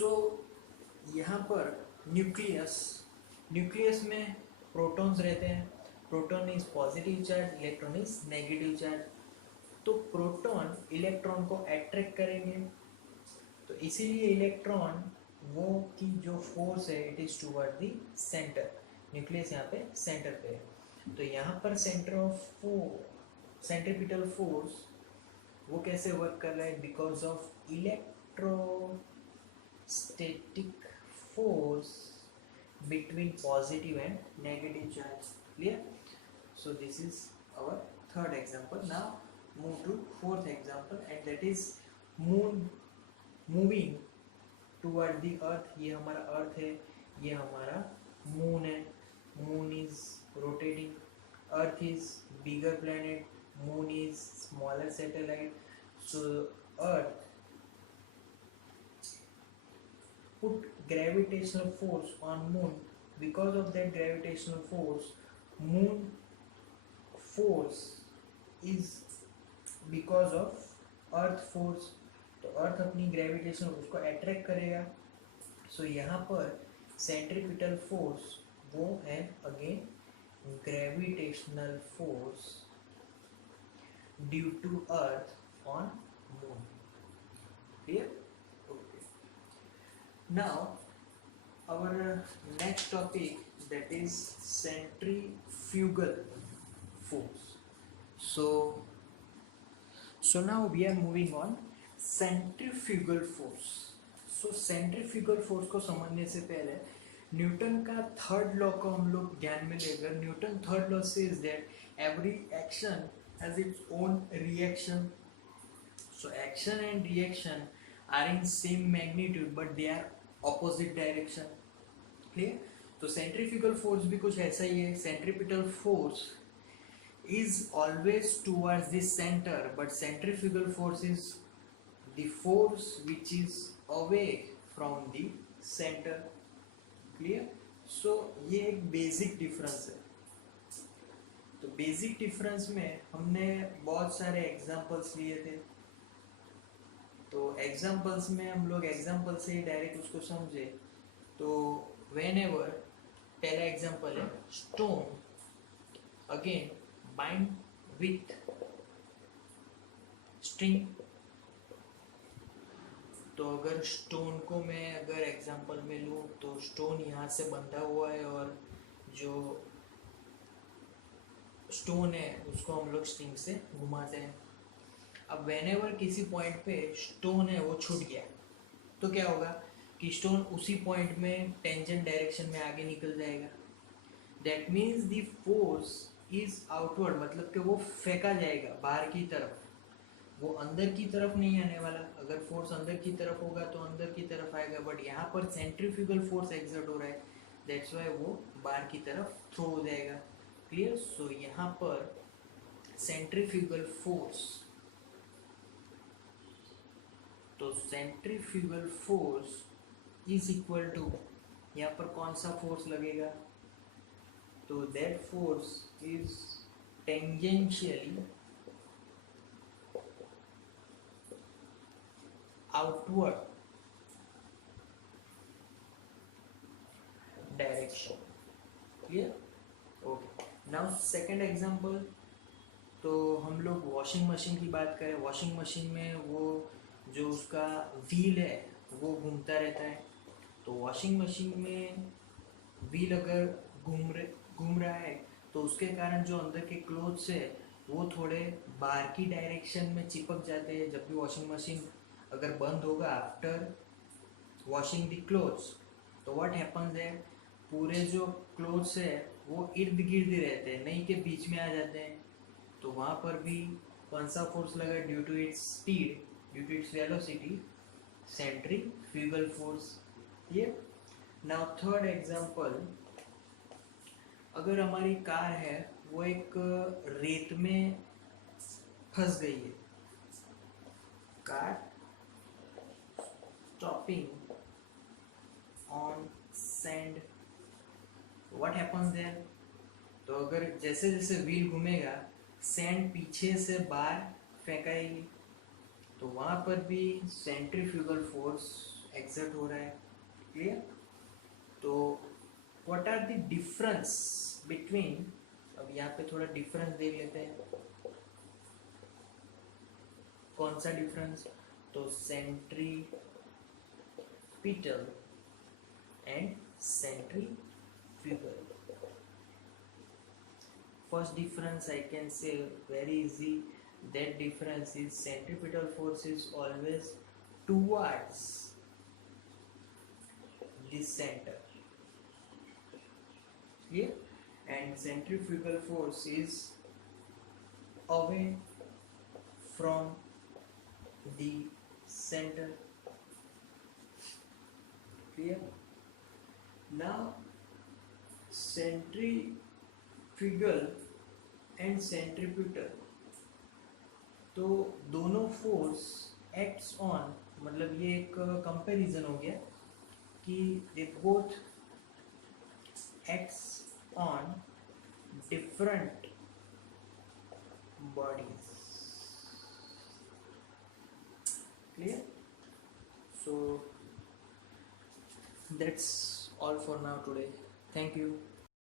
सो यहाँ पर न्यूक्लियस में प्रोटॉन्स रहते हैं. Proton is positive charge, electron is negative charge. तो प्रोटॉन इलेक्ट्रॉन को अट्रैक्ट करेंगे, तो इसीलिए इलेक्ट्रॉन वो की जो फोर्स है it is toward the centre. Nucleus यहाँ पे सेंटर पे है. तो यहाँ पर सेंट्रीपिटल फोर्स वो कैसे वर्क कर रहा है? Because of electrostatic force between positive and negative charge. Clear? So this is our third example. Now move to fourth example, and that is moon moving toward the earth. ये हमारा अर्थ है, ये हमारा मून है. Moon is rotating, earth is bigger planet, moon is smaller satellite. So earth put gravitational force on moon. Because of that gravitational force, moon force is because of earth force. तो अर्थ अपनी gravitation उसको attract करेगा. सो यहाँ पर centripetal force वो है again gravitational force due to earth on moon. Clear? Now our next topic, that is centrifugal force. So now we are moving on centrifugal force. So centrifugal force को समझने से पहले Newton का third law को हम लोग ध्यान में लेकर, Newton third law says that every action has its own reaction. So action and reaction are in same magnitude but they are opposite direction. Clear? तो centrifugal force भी कुछ ऐसा ही है. centripetal force is always towards the center, but centrifugal force is the force which is away from the center. Clear? So ये एक basic difference है. तो basic difference में हमने बहुत सारे examples लिए थे. तो एग्जाम्पल्स में हम लोग एग्जाम्पल से ही डायरेक्ट उसको समझे. तो वेन एवर पहला एग्जाम्पल है stone again bind with string. तो अगर स्टोन को मैं अगर एग्जाम्पल में लूँ तो स्टोन यहाँ से बंधा हुआ है और जो स्टोन है उसको हम लोग स्ट्रिंग से घुमाते हैं. अब वेनेवर किसी पॉइंट पे स्टोन है वो छूट गया तो क्या होगा कि स्टोन उसी पॉइंट में टेंजेंट डायरेक्शन में आगे निकल जाएगा. That means the force is outward, मतलब कि वो फेंका जाएगा बाहर की तरफ, वो अंदर की तरफ नहीं आने वाला. अगर फोर्स अंदर की तरफ होगा तो अंदर की तरफ आएगा, बट यहाँ पर सेंट्रीफ्यूगल फोर्स एक्सर्ट हो रहा है, दैट्स वाई वो बाहर की तरफ थ्रो हो जाएगा. क्लियर? सो यहाँ पर सेंट्रीफ्यूगल फोर्स, तो centrifugal force is equal to, यहाँ पर कौन सा फोर्स लगेगा? तो that force is tangentially outward direction. Clear? Okay. Now second example, तो हम लोग वॉशिंग मशीन की बात करें. वॉशिंग मशीन में वो जो उसका व्हील है वो घूमता रहता है. तो वॉशिंग मशीन में व्हील अगर घूम रहा है तो उसके कारण जो अंदर के क्लोथ्स है वो थोड़े बाहर की डायरेक्शन में चिपक जाते हैं. जब भी वॉशिंग मशीन अगर बंद होगा आफ्टर वॉशिंग द क्लोथ्स, तो व्हाट हैपन्स है, पूरे जो क्लोथ्स है वो इर्द गिर्द रहते हैं, नहीं के बीच में आ जाते हैं. तो वहाँ पर भी कौन सा फोर्स लगा? Due to its speed, due to its velocity, centrifugal force. ये नाउ थर्ड एग्जांपल, अगर हमारी कार है वो एक रेत में फंस गई है, car stopping on sand, what happens there? तो अगर जैसे जैसे व्हील घूमेगा सैंड पीछे से बाहर फेंकाएगी, तो वहाँ पर भी सेंट्रीफ्यूगल फोर्स एक्सर्ट हो रहा है. क्लियर. तो what are the difference between, अब यहाँ पे थोड़ा डिफरेंस देख लेते हैं. कौन सा डिफरेंस? तो centripetal and centrifugal. First difference I can say very easy. That difference is centripetal force is always towards the center. Here, and centrifugal force is away from the center. Clear? Now, centrifugal and centripetal, तो दोनों force acts on, मतलब ये एक comparison हो गया कि they both acts on different bodies. Clear. So that's all for now today. Thank you.